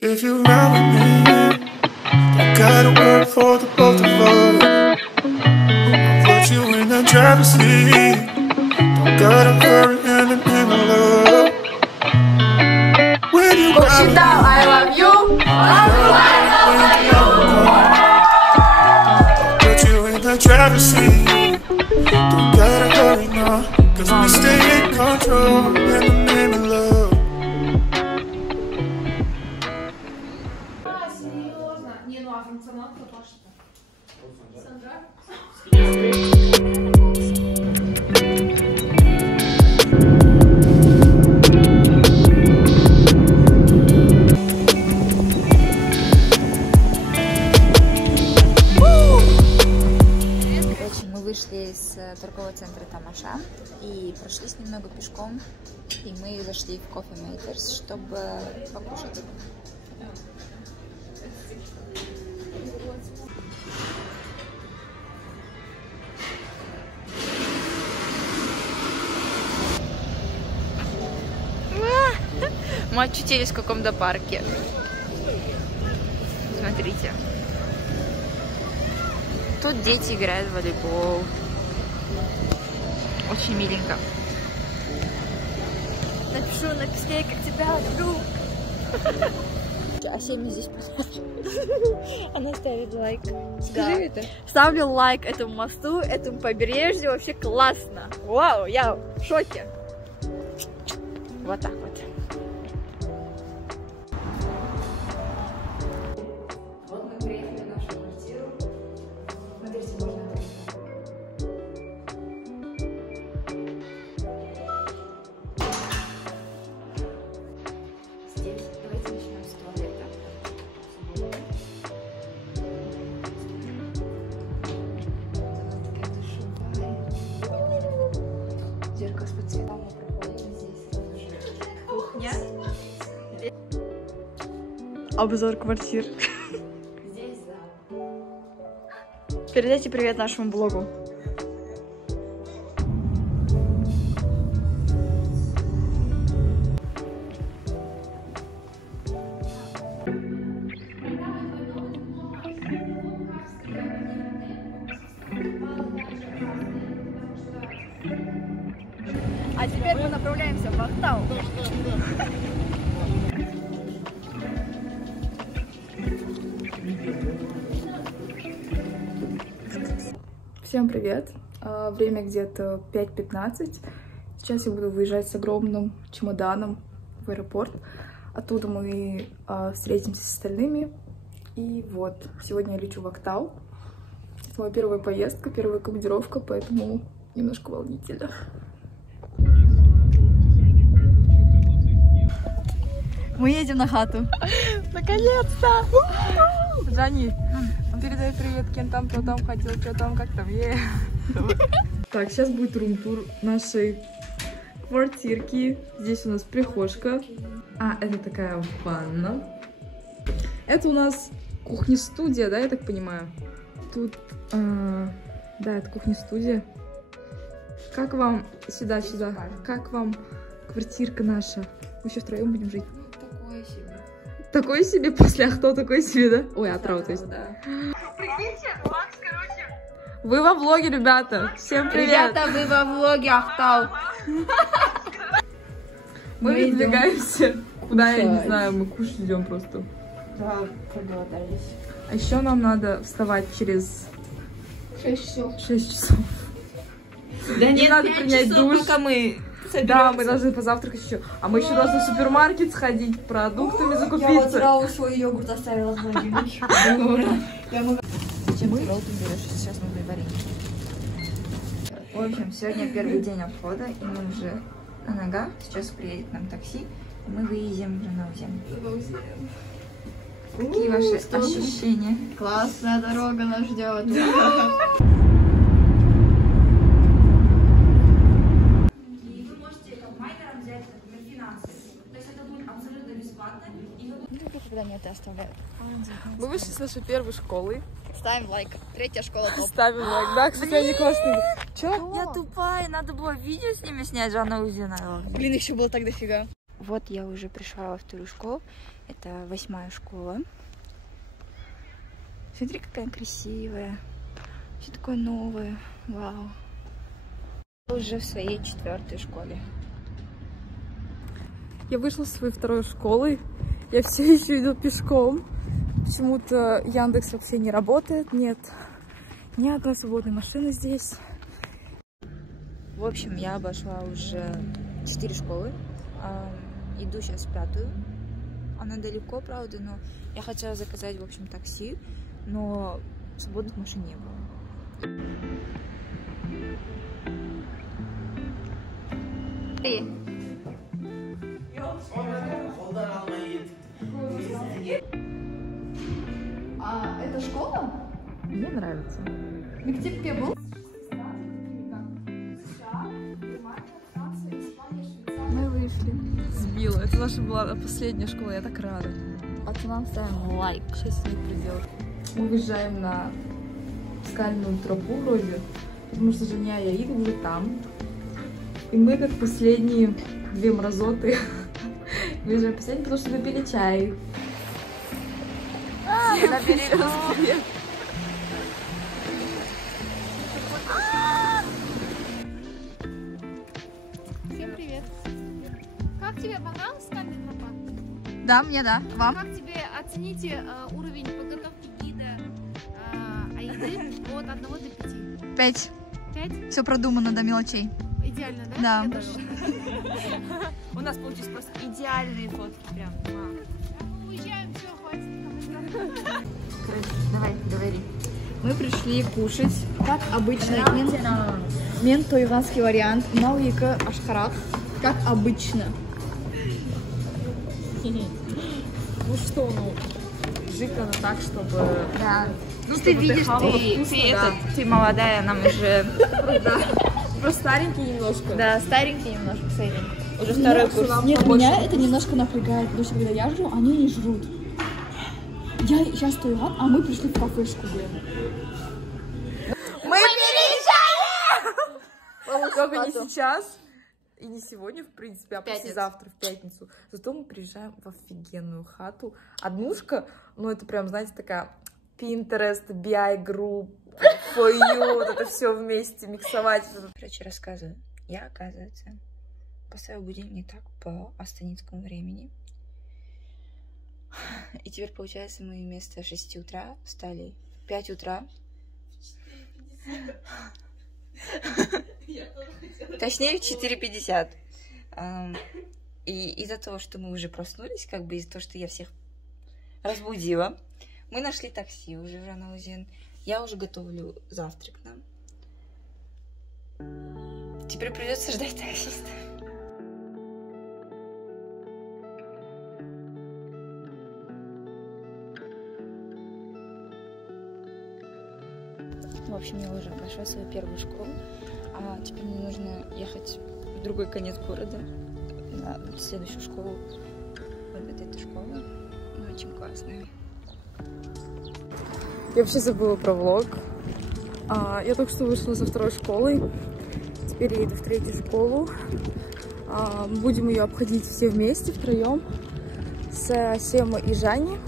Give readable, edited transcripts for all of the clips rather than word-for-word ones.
If you ride with me, don't gotta work for the both of us. I'll put you in the driver's seat. Don't gotta hurry in the love. When you ride with me, I love you. I'll put you in the driver's seat. Don't gotta hurry now, 'cause we stay in control in the name of love. Вышли из торгового центра Тамаша и прошлись немного пешком, и мы зашли в Coffee Makers, чтобы покушать. Мы очутились в каком-то парке. Смотрите. Тут дети играют в волейбол. Очень миленько. Напишу на песке, как тебя люблю. А Семи здесь посмотрит. Она ставит лайк. Скажи это. Ставлю лайк этому мосту, этому побережью. Вообще классно. Вау, я в шоке. Вот так вот. Обзор квартир. Здесь, да. Передайте привет нашему блогу. А теперь мы направляемся в Актау. Всем привет! Время где-то 5:15. Сейчас я буду выезжать с огромным чемоданом в аэропорт. Оттуда мы встретимся с остальными. И вот, сегодня я лечу в Актау. Это моя первая поездка, первая командировка, поэтому немножко волнительно. Мы едем на хату. Наконец-то! Жани, он передает привет кем там, кто там хотел, что там, как там. Так, сейчас будет рум-тур нашей квартирки. Здесь у нас прихожка. А, это такая ванна. Это у нас кухня-студия, да, я так понимаю? Тут, да, это кухня-студия. Как вам, сюда, как вам квартирка наша? Мы еще втроем будем жить. Такое себе. Такой себе после Ахто, такой себе, да? Ой, отрава, то есть. Да. Прикиньте, Макс, короче. Вы во влоге, ребята. Всем привет. Ребята, вы во влоге Актау. Мы выдвигаемся. Куда, я не знаю, мы кушать идем просто. Да, проголодались. А еще нам надо вставать через 6 часов. 6 часов. Да И нет, надо 5 принять часов, душ. пока мы Да, мы должны позавтракать еще. А мы еще должны в супермаркет сходить, продуктами закупиться. Я вот свой йогурт оставила в холодильнике. Чем ты ролл берешь? Сейчас мы варим. В общем, сегодня первый день обхода, и мы уже на ногах. Сейчас приедет нам такси, и мы выедем уже на Узен. Какие ваши ощущения? Классная дорога нас ждет. Когда нет, оставляют. Мы вышли с нашей первой школы. Ставим лайк. Третья школа топ. Ставим лайк. Да, кстати, они классные. Че? Я тупая, надо было видео с ними снять, Жанна Узина. Блин, их еще было так дофига. Вот я уже пришла во вторую школу. Это 8-я школа. Смотри, какая красивая. Все такое новое. Вау. Уже в своей 4-й школе. Я вышла с своей 2-й школы. Я все еще иду пешком. Почему-то Яндекс вообще не работает. Нет ни одной свободной машины здесь. В общем, я обошла уже 4 школы. Иду сейчас в 5-ю. Она далеко, правда, но я хотела заказать, в общем, такси, но свободных машин не было. А это школа? Мне нравится. Мектепке был? Мы вышли. Сбила. Это наша была последняя школа, я так рада. Пацанам ставим лайк. Сейчас снег придет. Мы выезжаем на скальную тропу вроде, потому что Женя и Аида уже там. И мы как последние 2 мразоты выезжаем последние, потому что напили чай. На берегу. Всем привет! Как тебе понравилась скальная тропа? Да, мне да. Вам? Как тебе оцените уровень подготовки гида Аиды от 1 до 5? 5. 5? Все продумано до мелочей. Идеально, да? Да. Я тоже. У нас получились просто идеальные фотки, прям. Уезжаем, все, хватит. Давай, говори. Мы пришли кушать, как обычно, мент-тайванский вариант, Науика Ашхарат, как обычно. Ну что, жикано так, чтобы... Да. Ну ты видишь, ты молодая, нам уже... Просто старенький немножко. Да, старенький немножко, средний. Уже второй курс. Нет, меня это немножко напрягает, потому что когда я жру, они не жрут. Я сейчас стою, а мы пришли в кафешку, блин. Мы переезжаем! Только не сейчас и не сегодня, в принципе, а послезавтра, в пятницу. Зато мы приезжаем в офигенную хату. Однушка, ну это прям, знаете, такая Pinterest, BI Group, For You, вот это все вместе миксовать. Короче, рассказываю. Я, оказывается, поставила будильник так по астанинскому времени. И теперь, получается, мы вместо 6 утра встали в 5 утра. Точнее, в 4:50. И из-за того, что мы уже проснулись, как бы из-за того, что я всех разбудила, мы нашли такси уже в Жанаузен. Я уже готовлю завтрак нам. Теперь придется ждать таксиста. В общем, я уже прошла свою первую школу, а теперь мне нужно ехать в другой конец города, на следующую школу. Вот эта школа, очень классная. Я вообще забыла про влог. Я только что вышла со 2-й школы. Теперь я иду в 3-ю школу. Будем ее обходить все вместе, втроем. С Семой и Жаней.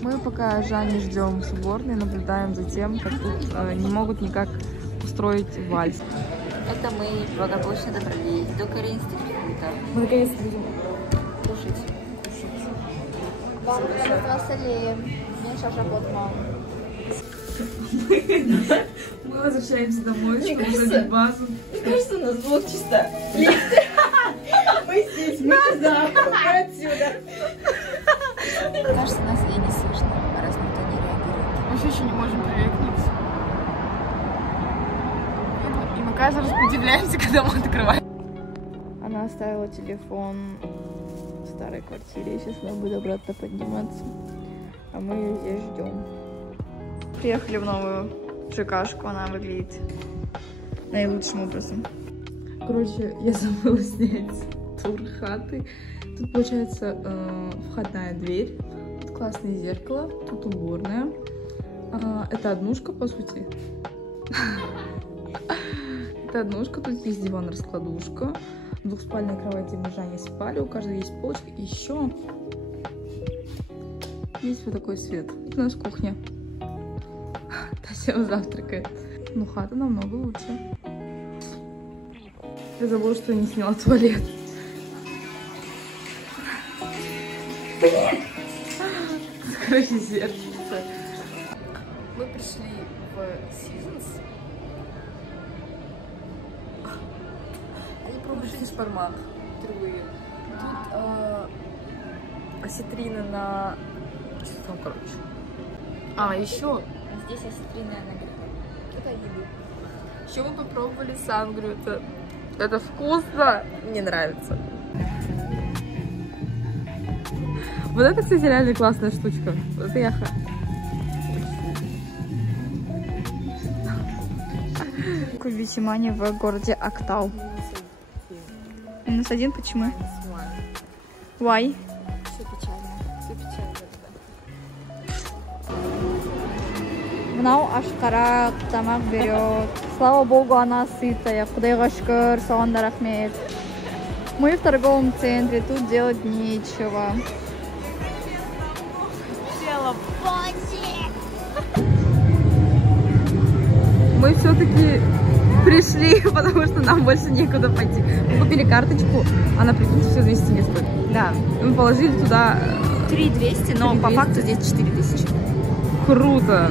Мы пока Жанни ждем в уборной, наблюдаем за тем, как тут не могут никак устроить вальс. Это мы благополучно добрались до Корейинститута. Мы наконец-то будем кушать. Вам веселее, меньше работ, мам. Мы возвращаемся домой, чтобы занять базу. Мне кажется, у нас блок чисто. Мы здесь, мы туда, мы отсюда. Кажется, нас и не слышно, раз никто не реагирует. Мы все еще не можем привыкнуть. И мы каждый раз удивляемся, когда мы открываем. Она оставила телефон в старой квартире. Сейчас она будет обратно подниматься. А мы ее здесь ждем. Приехали в новую ЖКшку. Она выглядит наилучшим образом. Короче, я забыла снять тур хаты. Тут получается входная дверь. Тут классное зеркало. Тут уборная. Это однушка, по сути. Это однушка. Тут есть диван-раскладушка. В двухспальной кровати мы с Жаней спали, у каждого есть полочка. И еще есть вот такой свет. У нас кухня. Тася завтракает. Ну, хата намного лучше. Я забыла, что я не сняла туалет. Короче, сердце. Мы пришли в Seasons. И пробовали шпармах впервые. Тут осетрина на... Что там, короче? А, еще... Здесь осетрина на грибах. Это еду. Еще мы попробовали сангрию. Это вкусно. Мне нравится. Вот это, кстати, реально классная штучка. Вот это я Кульбисимани в городе Актау. -1 почему? Why? Все печально. Все печально. Мынау ашкара тамак берет. Слава богу, она сытая. Кудайга шүкір, соған да рахмет. Мы в торговом центре, тут делать нечего. Мы все-таки пришли, потому что нам больше некуда пойти. Мы купили карточку, она, прикиньте, все 200 не стоит. Да. И мы положили туда 3200, но 3200. по факту здесь 4000. Круто.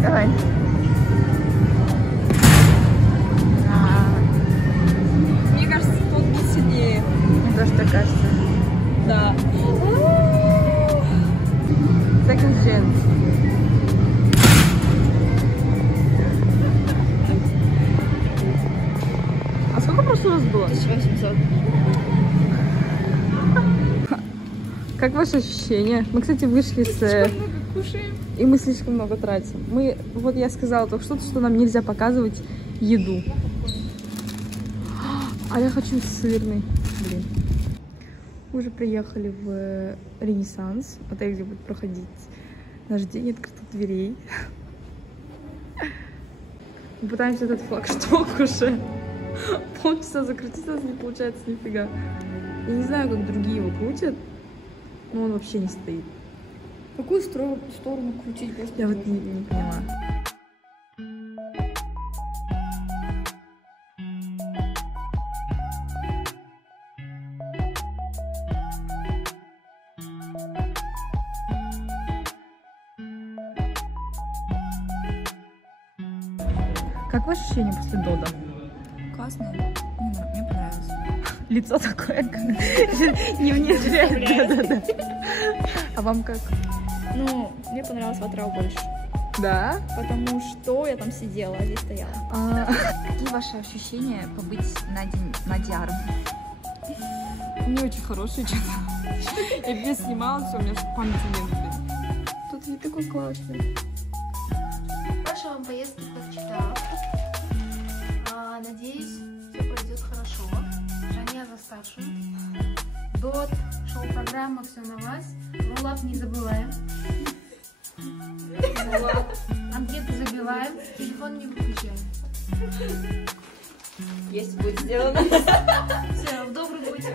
Давай. Мне кажется, тот был сильнее. Мне тоже так кажется. Да. Second chance. А сколько просто у вас было? 1800. Как ваши ощущения? Мы, кстати, вышли с... И мы слишком много тратим. Вот я сказала только что нам нельзя показывать еду. А я хочу сырный. Блин. Мы уже приехали в Ренессанс. Отель, где будет проходить наш день открытых дверей. Мы пытаемся этот флагшток уже полчаса закрутить, у нас не получается нифига. Я не знаю, как другие его крутят, но он вообще не стоит. Какую сторону крутить? Господи, Я вот не поняла. Как ваши ощущения после Дода? Классно. Мне понравилось. Лицо такое, не внедряет. Да. А вам как? Ну, мне понравилось Ватрау больше. Да? Потому что я там сидела, а здесь стояла. Какие ваши ощущения побыть на день Надиаром? Не очень хорошие, честно. Я без снимала, все, у меня память нет. Тут вид такой классный. Хорошей вам поездки в Кокчетау. Надеюсь, все пройдет хорошо. Жаня за старшую. Дот, шоу-программа, все на вас. Роллап не забываем. Анкету забиваем, телефон не выключаем. Есть будет сделано. Все, в добрый путь.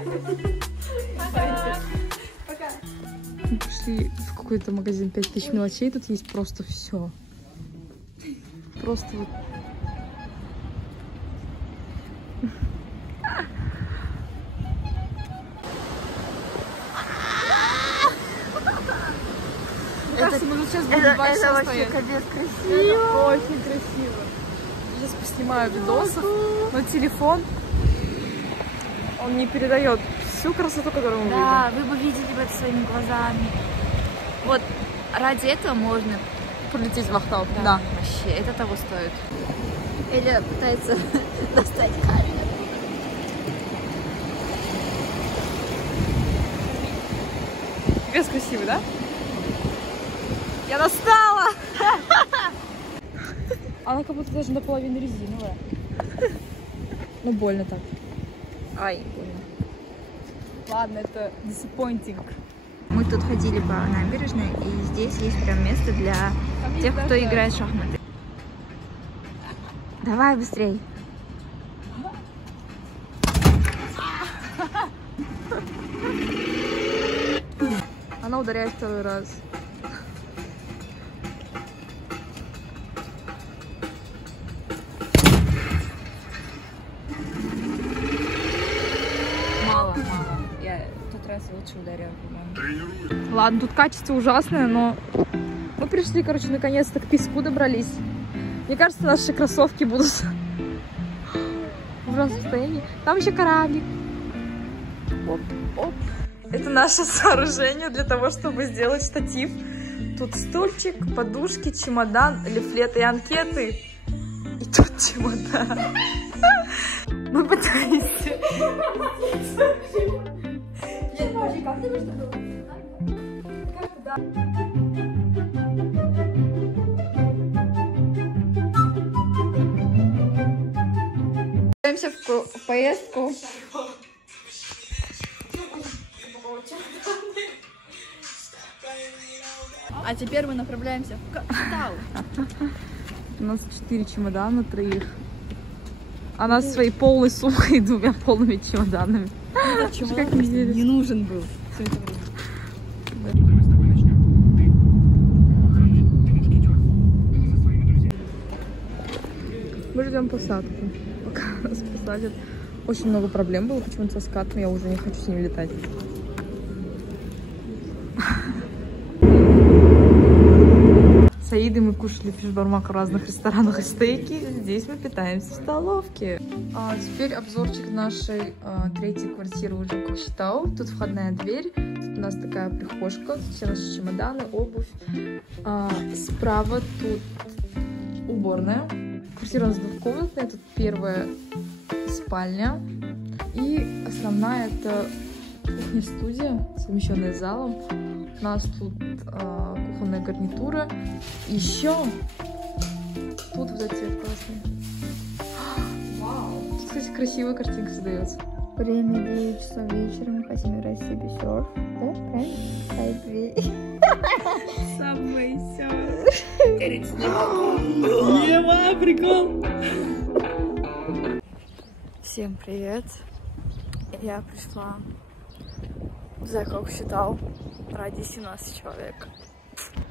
Пока. Пока. Мы пришли в какой-то магазин 5000 мелочей, тут есть просто все. Просто вот. Кажется, мы сейчас будем 2 часа стоять. Капец красиво. Очень красиво. Сейчас поснимаю видосов, но телефон, он не передает всю красоту, которую мы видим. Да, вы бы видели это своими глазами. Вот ради этого можно Полететь в Ахтау. Да. Вообще, это того стоит. Эля пытается достать камеру. Без красивый, да? Я достала! Она как будто даже наполовину резиновая. Ну, больно так. Ай, больно. Ладно, это disappointing. Мы Мы тут ходили по набережной, и здесь есть прям место для тех, кто играет в шахматы. Давай быстрей. Она ударяет второй раз. Мало. Я в тот раз лучше ударила, по-моему. Ладно, тут качество ужасное, но мы пришли, короче, наконец-то к песку добрались. Мне кажется, наши кроссовки будут в ужасном состоянии. Там еще кораблик. Оп. Это наше сооружение для того, чтобы сделать штатив. Тут стульчик, подушки, чемодан, лифлеты и анкеты. И тут чемодан. Мы пытаемся. Отправляемся в поездку. А теперь мы направляемся в Капитал. У нас 4 чемодана, 3. Она со своей полной сумкой и 2 полными чемоданами. Чемодан не нужен был. Мы ждем посадку. Пока нас посадят. Очень много проблем было почему-то со скатом. Я уже не хочу с ним летать. С Аидой мы кушали фиш-бармак в разных ресторанах и стейки. Здесь мы питаемся в столовке. Теперь обзорчик нашей третьей квартиры уже в Кокшетау. Тут входная дверь. Тут у нас такая прихожка. Тут все наши чемоданы, обувь. Справа тут уборная. Квартира у нас двухкомнатная. Тут первая спальня. И основная это кухня-студия, совмещенная с залом. У нас тут кухонная гарнитура. Еще тут вот этот цвет классный. Вау! Тут, кстати, красивая картинка создается. Время 9 часов вечера, мы хотим играть в Subway Surf. Да, правильно? Subway Surf. Прикол. Всем привет. Я пришла за Кокшетау ради 17 человек.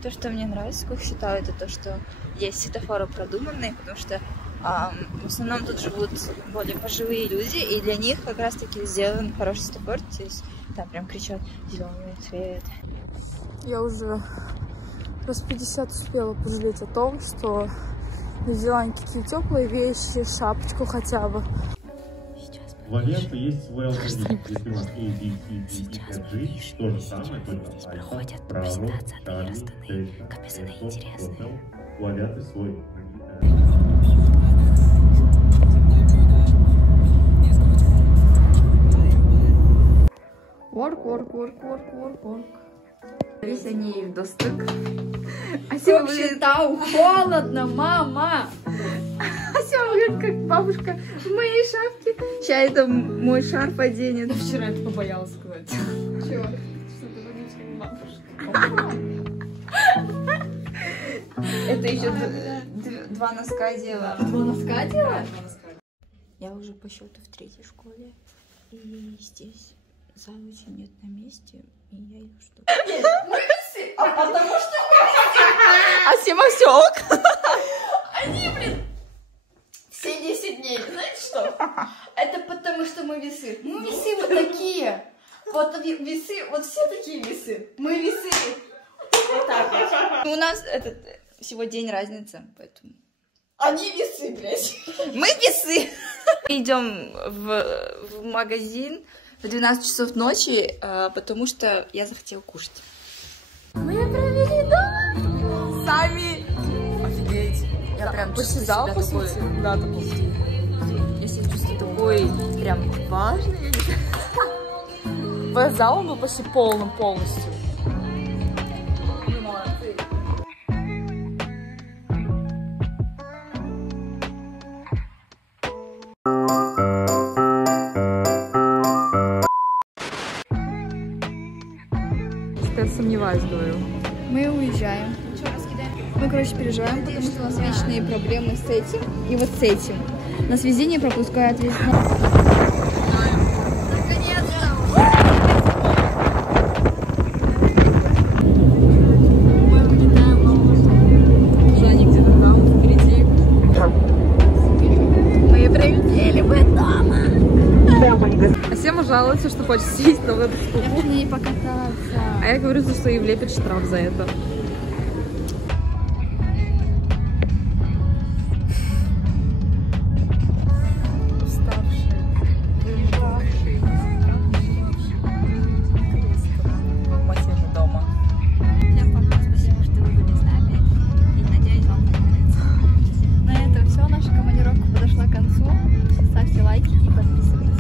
То, что мне нравится, как считаю, это то, что есть светофоры продуманные, потому что в основном тут живут более пожилые люди, и для них как раз-таки сделан хороший светофор. То есть там прям кричат зеленый цвет. Я уже раз 50 успела пожалеть о том, что не взяла никакие теплые вещи, шапочку хотя бы. В Альянсе есть свой алгоритм. Если у вас A, B, C, D, E, F, G, то же самое, только проходят право, презентации от Charlie, Астаны. Т, Капец, она F, интересная. Hotel. У Альянса свой. Work. Весь они в доступ. А Кокшетау холодно, мама! Ася как бабушка в моей шапке. Сейчас это мой шарф оденет. Вчера это побоялась сказать. Чего? Что ты выглядишь как бабушка. Это еще 2 носка делала. 2 носка делаешь? Я уже по счету в 3-й школе. И здесь завуча нет на месте. И я ее жду. А потому что А Сима все ок. они, все 10 дней. Знаете что? Это потому что мы весы. Мы весы вот такие. Вот весы, вот все такие весы. Мы весы. Вот так вот. У нас всего день разницы, поэтому... Они весы, блядь. Мы весы! Идем в магазин в 12 часов ночи, потому что я захотела кушать. Мы провели дома. Сами. Офигеть. Я прям Больше зал посмотрите. Да, такой. Я себя чувствую такой прям важный. Зал был почти полностью. издеваюсь, говорю. Мы уезжаем. Мы, короче, переживаем, потому что у нас вечные проблемы с этим и вот с этим. Нас везде не пропускают. А Сема жалуется, что хочет сесть на вот эту штуку. Я хочу на ней покататься. А я говорю, что ей влепят штраф за это. На этом все. Наша командировка подошла к концу. Ставьте лайки и подписывайтесь.